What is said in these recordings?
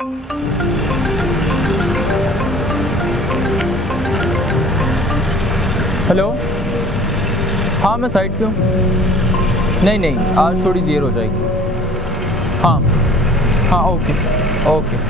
Hello, हाँ मैं site पे हूँ। नहीं नहीं, आज थोड़ी देर हो जाएगी। हाँ हाँ, ओके ओके।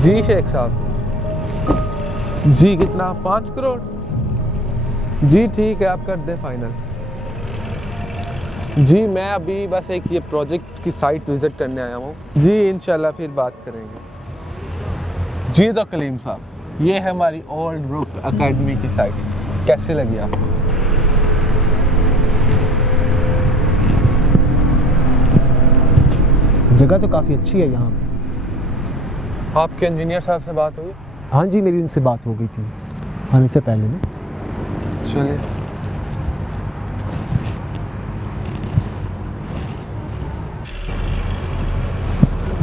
जी शेख साहब। जी कितना? 5 करोड़? जी ठीक है, आप कर दें फाइनल। जी मैं अभी बस एक ये प्रोजेक्ट की साइट विज़िट करने आया हूँ। जी इंशाल्लाह फिर बात करेंगे। जी तो कलीम साहब, ये है हमारी ओल्ड ब्रुक एकेडमी की साइट। कैसे लगी आपको? जगह तो काफ़ी अच्छी है यहाँ। आपके इंजीनियर साहब से बात हुई? हाँ जी, मेरी उनसे बात हो गई थी आने से पहले ना। चलिए।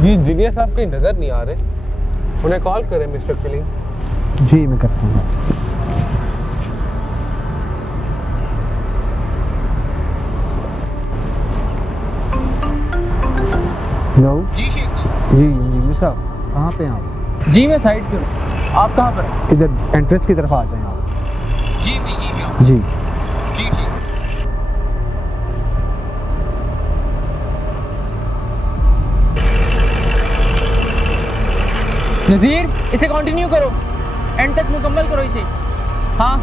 ये इंजीनियर साहब कहीं नज़र नहीं आ रहे, उन्हें कॉल करें मिस्टर कलीम। जी मैं करता हूँ। हेलो जी शेख साहब। जी इंजीनियर साहब, कहाँ पे हैं आप? जी मैं साइट पे हूँ। आप कहाँ पर हैं? इधर एंट्रेंस की तरफ आ जाएं आप। जी मैं यहीं पे हूँ। जी जी ठीक। नज़ीर, इसे कंटिन्यू करो, एंड तक मुकम्मल करो इसे। हाँ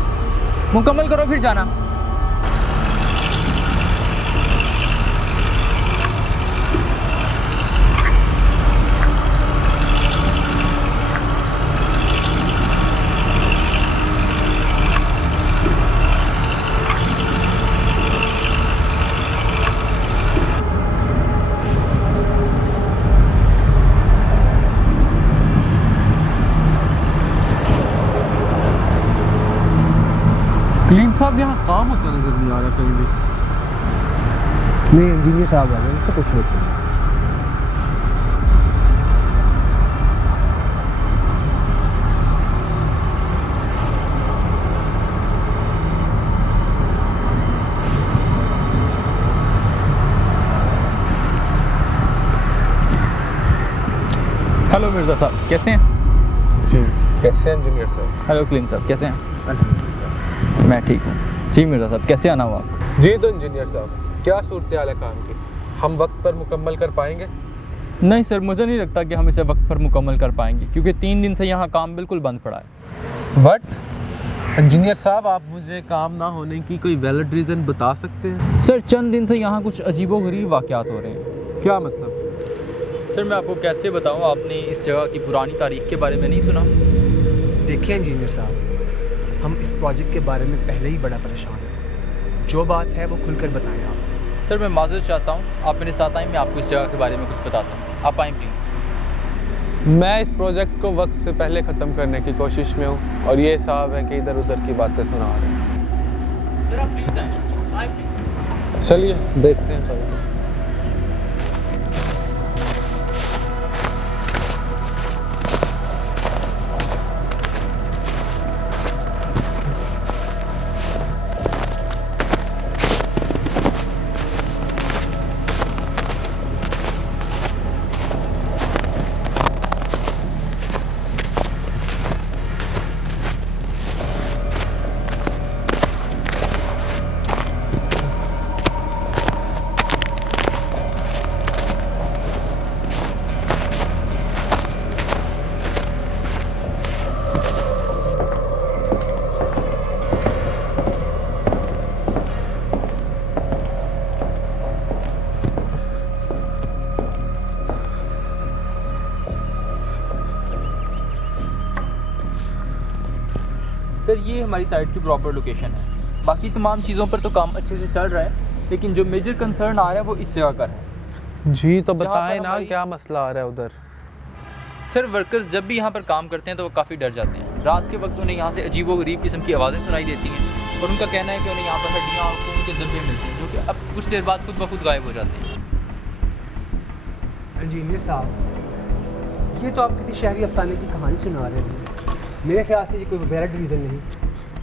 मुकम्मल करो फिर जाना। कलीम साहब यहाँ काम होता नजर नहीं आ रहा कहीं भी। नहीं, इंजीनियर साहब आ गए, उनसे पूछ लेते हैं। हेलो मिर्ज़ा साहब, कैसे हैं? जी कैसे हैं इंजीनियर साहब? हेलो कलीम साहब, कैसे हैं? मैं ठीक हूँ। जी मिर्ज़ा साहब, कैसे आना हुआ आपको? जी तो इंजीनियर साहब, क्या सूरत हाल है काम की? हम वक्त पर मुकम्मल कर पाएंगे? नहीं सर, मुझे नहीं लगता कि हम इसे वक्त पर मुकम्मल कर पाएंगे, क्योंकि 3 दिन से यहाँ काम बिल्कुल बंद पड़ा है। वट? इंजीनियर साहब, आप मुझे काम ना होने की कोई वैलिड रीज़न बता सकते हैं? सर चंद दिन से यहाँ कुछ अजीबोगरीब वाक़यात हो रहे हैं। क्या मतलब? सर मैं आपको कैसे बताऊँ, आपने इस जगह की पुरानी तारीख के बारे में नहीं सुना? देखिए इंजीनियर साहब, हम इस प्रोजेक्ट के बारे में पहले ही बड़ा परेशान हैं। जो बात है वो खुलकर बताएं आप। सर मैं माज़रत चाहता हूँ, आप मेरे साथ आएँ, मैं आपको इस जगह के बारे में कुछ बताता हूँ। आप आएँ प्लीज़। मैं इस प्रोजेक्ट को वक्त से पहले ख़त्म करने की कोशिश में हूँ और ये साहब हैं कि इधर उधर की बातें सुना रहे हैं। सर आप प्लीज़ आएँ प्लीज़। चलिए देखते हैं। चलो सर ये हमारी साइट की प्रॉपर लोकेशन है। बाकी तमाम चीज़ों पर तो काम अच्छे से चल रहा है, लेकिन जो मेजर कंसर्न आ रहा है वो इस जगह का है। जी तो जहाँ पर बताएं ना हमारी- क्या मसला आ रहा है उधर। सर वर्कर्स जब भी यहाँ पर काम करते हैं तो वो काफ़ी डर जाते हैं। रात के वक्त उन्हें यहाँ से अजीबोगरीब किस्म की आवाज़ें सुनाई देती हैं और उनका कहना है कि उन्हें यहाँ पर हड्डियाँ और खून के धब्बे मिलते हैं, जो कि अब कुछ देर बाद खुद ब खुद गायब हो जाते हैं। इंजीनियर साहब, ये तो आप किसी शहरी अफसाने की कहानी सुना रहे हैं। मेरे ख्याल से ये कोई वैलिड रीज़न नहीं।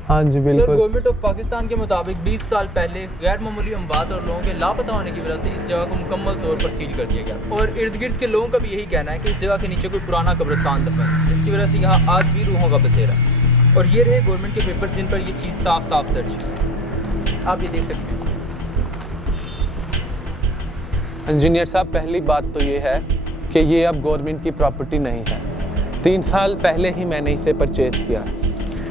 हाँ जी सर बिल्कुल। गवर्नमेंट ऑफ पाकिस्तान के मुताबिक 20 साल पहले गैर मामूली अमवात और लोगों के लापता होने की वजह से इस जगह को मुकम्मल तौर पर सील कर दिया गया और इर्द गिर्द के लोगों का भी यही कहना है कि इस जगह के नीचे कोई पुराना कब्रिस्तान दफन है, जिसकी वजह से यहाँ आज भी रूहों का बसेरा है। और ये रहे गवर्नमेंट के पेपर्स जिन पर ये चीज़ साफ साफ दर्ज है, आप ये देख सकते हैं। इंजीनियर साहब पहली बात तो ये है कि ये अब गवर्नमेंट की प्रॉपर्टी नहीं है। 3 साल पहले ही मैंने इसे परचेज़ किया।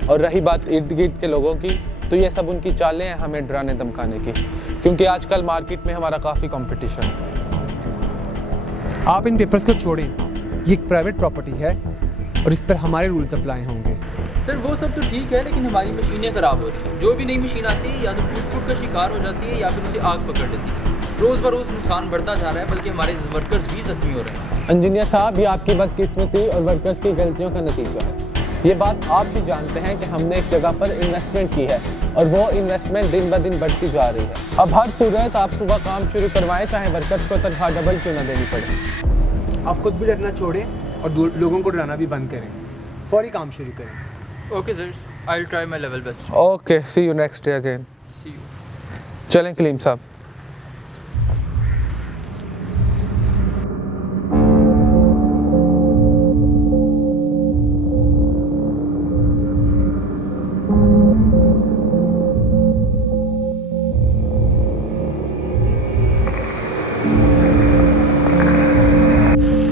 और रही बात इर्द गिर्द के लोगों की, तो ये सब उनकी चालें हैं हमें डराने धमकाने की, क्योंकि आजकल मार्केट में हमारा काफ़ी कंपटीशन है। आप इन पेपर्स को छोड़ें, ये एक प्राइवेट प्रॉपर्टी है और इस पर हमारे रूल्स अप्लाई होंगे। सर वो सब तो ठीक है, लेकिन हमारी मशीनें ख़राब हो रही हैं। जो भी नई मशीन आती है या तो टूट का शिकार हो जाती है या फिर उसे आग पकड़ लेती है। रोज़ बरोज़ नुकसान बढ़ता जा रहा है, बल्कि हमारे वर्कर्स भी जख्मी हो रहे हैं। इंजीनियर साहब ये आपकी बदकिस्मती और वर्कर्स की गलतियों का नतीजा है। ये बात आप भी जानते हैं कि हमने इस जगह पर इन्वेस्टमेंट की है और वो इन्वेस्टमेंट दिन ब दिन बढ़ती जा रही है। अब हर सूरत आप सुबह काम शुरू करवाएं, चाहे वर्कर्स को तनख्वाह डबल क्यों न देनी पड़े। आप खुद भी डरना छोड़ें और लोगों को डराना भी बंद करें। फौरी काम शुरू करें। Okay sir, I will try my level best. Okay, see you next day again. See you. चलें कलीम साहब।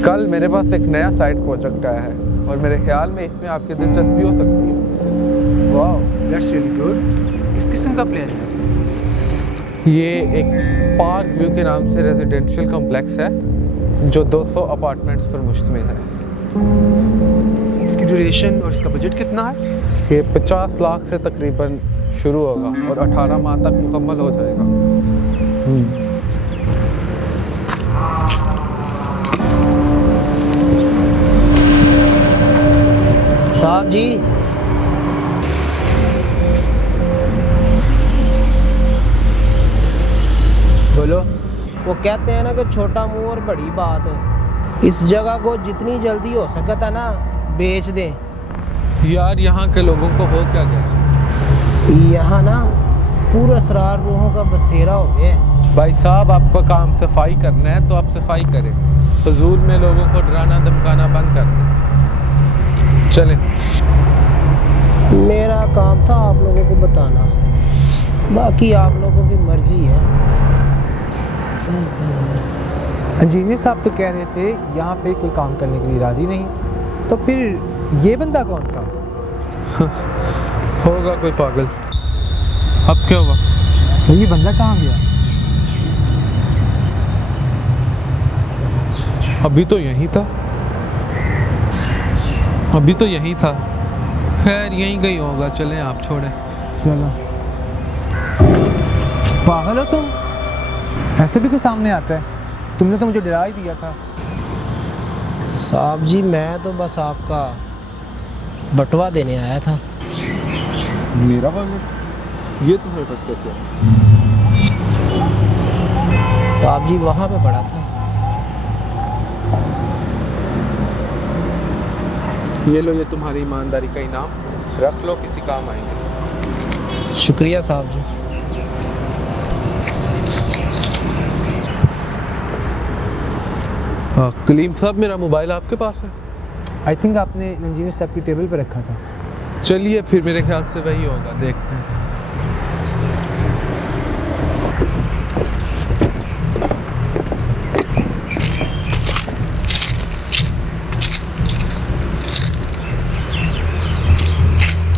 कल मेरे पास एक नया साइड प्रोजेक्ट आया है और मेरे ख्याल में इसमें आपकी दिलचस्पी हो सकती है। वाह, दैट्स रियली गुड। किस किस्म का प्लान है? ये एक पार्क व्यू के नाम से रेजिडेंशियल कॉम्प्लेक्स है जो 200 अपार्टमेंट्स पर मुश्तमिल है। इसकी ड्यूरेशन और इसका बजट कितना है? ये 50 लाख से तकरीबन शुरू होगा और 18 माह तक मुकम्मल हो जाएगा। साहब जी, बोलो। वो कहते हैं ना कि छोटा मुंह और बड़ी बात है। इस जगह को जितनी जल्दी हो सकता ना बेच दें। यार यहाँ के लोगों को हो क्या गया? यहाँ ना पूरा असरार रूहों का बसेरा हो गया है। भाई साहब आपका काम सफाई करना है तो आप सफाई करें, फजूल में लोगों को डराना धमकाना बंद कर दें। चलें। मेरा काम था आप लोगों को बताना, बाकी आप लोगों की मर्जी है। इंजीनियर साहब तो कह रहे थे यहाँ पे कोई काम करने के लिए राजी नहीं, तो फिर ये बंदा कौन था? होगा कोई पागल। अब क्या हुआ? तो ये बंदा कहाँ गया? अभी तो यहीं था, अभी तो यहीं था। खैर यहीं गई होगा, चलें आप छोड़ें। चलो। पागल हो तुम? ऐसे भी कोई सामने आता है? तुमने तो मुझे डरा ही दिया था। साहब जी मैं तो बस आपका बटवा देने आया था। मेरा बजट ये तुम्हें पता कैसे? साहब जी वहाँ पे पड़ा था। ये लो, ये तुम्हारी ईमानदारी का इनाम, रख लो, किसी काम आएंगे। शुक्रिया साहब जी। हाँ कलीम साहब, मेरा मोबाइल आपके पास है? आई थिंक आपने इंजीनियर साहब की टेबल पर रखा था। चलिए फिर मेरे ख्याल से वही होगा, देखते हैं।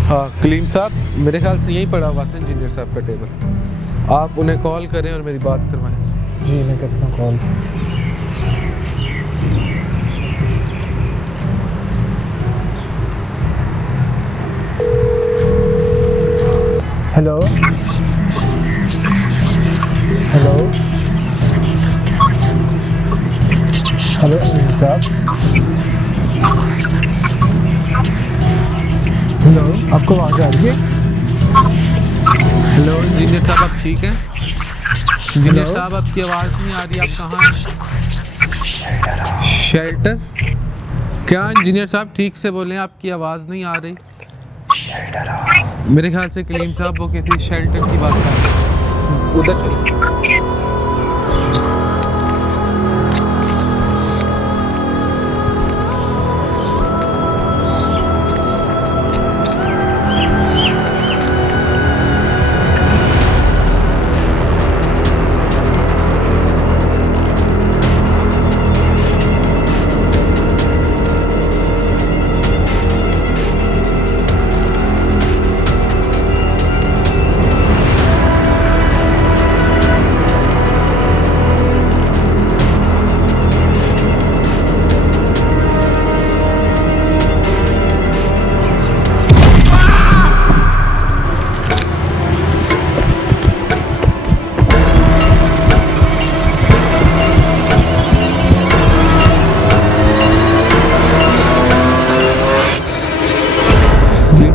हाँ कलीम साहब, मेरे ख्याल से यही पड़ा हुआ था इंजीनियर साहब का टेबल। आप उन्हें कॉल करें और मेरी बात करवाएं। जी मैं करता हूँ call. Hello hello hello engineer साहब। हेलो, आपको आवाज़ आ रही है? हेलो इंजीनियर साहब, आप ठीक हैं? Engineer hello? साहब, आपकी आवाज़ नहीं आ रही, आप कहाँ हैं? शेल्टर? क्या इंजीनियर साहब ठीक से बोलें, आपकी आवाज़ नहीं आ रही। मेरे ख्याल से कलीम साहब वो किसी शेल्टर की बात कर रहे हैं। उधर चलिए।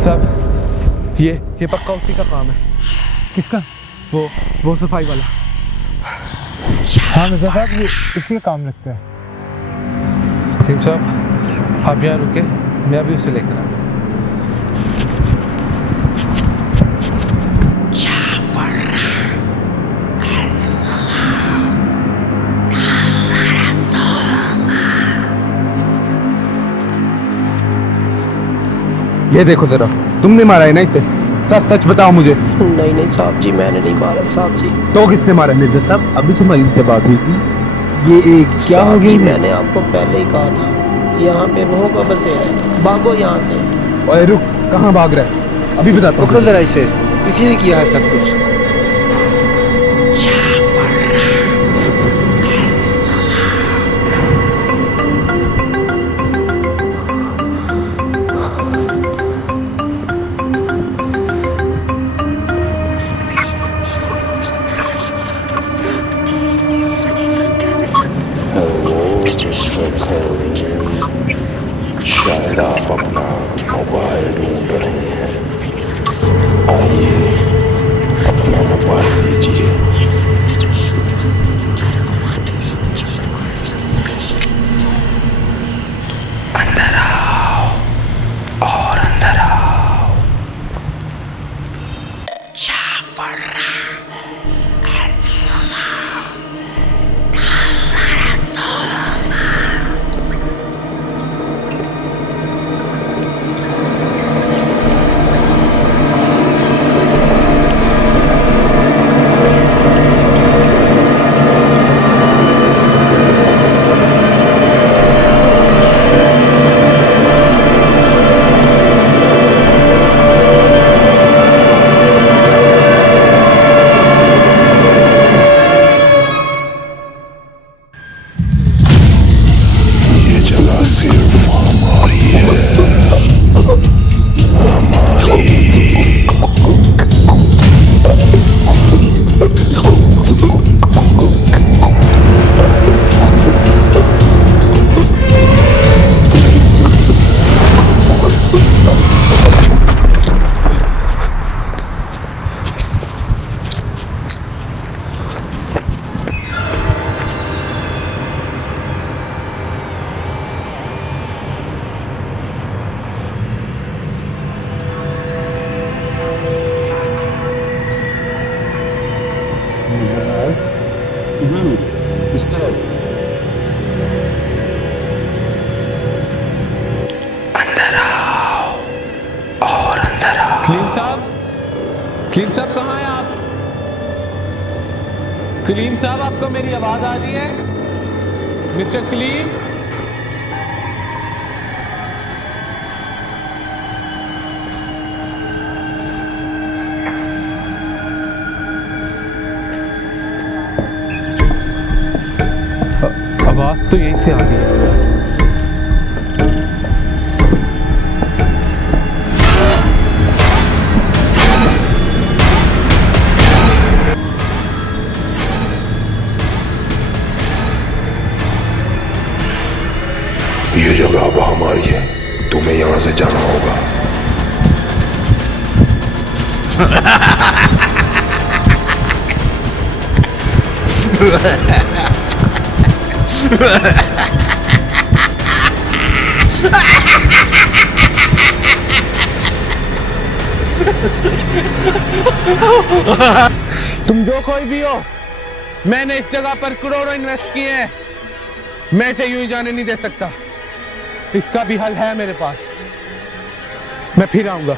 साहब, ये पक्का उसी का काम है। किसका? वो सफाई वाला। हाँ मिर्जा साहब, ये इसी का काम लगता है। कलीम साहब, आप यहाँ रुके, मैं अभी उसे लेकर आता हूँ। ये देखो जरा, तुमने मारा है ना इसे? सच सच बताओ मुझे। नहीं नहीं साहब जी, मैंने नहीं मारा साहब जी। तो किसने मारा? मिर्जा साहब, अभी तुम्हारी इनसे बात हुई थी। ये क्या हो साहब गया? जी, मैंने आपको पहले ही कहा था, यहाँ पे रूहों का बसेरा है, भागो यहाँ से। ओए रुक, कहाँ भाग रहा है? अभी बताता हूँ। पकड़ो जरा इसे, इसी ने किया है सब कुछ। शायद आप अपना मोबाइल ढूंढ रहे हैं। आइए, अपना मोबाइल लीजिए। अंदर आओ और अंदर आओ। ये जगह सिर्फ हमारी है, हमारी। किस तरफ? अंदर आओ और अंदर आओ। कलीम साहब कहाँ हैं आप? कलीम साहब, आपको मेरी आवाज़ आ रही है? मिस्टर कलीम? आवाज़ तो यहीं से आ रही है। ये जगह अब हमारी है, तुम्हें यहाँ से जाना होगा। तुम जो कोई भी हो, मैंने इस जगह पर करोड़ों इन्वेस्ट किए हैं, मैं इसे यूं ही जाने नहीं दे सकता। इसका भी हल है मेरे पास, मैं फिर आऊंगा।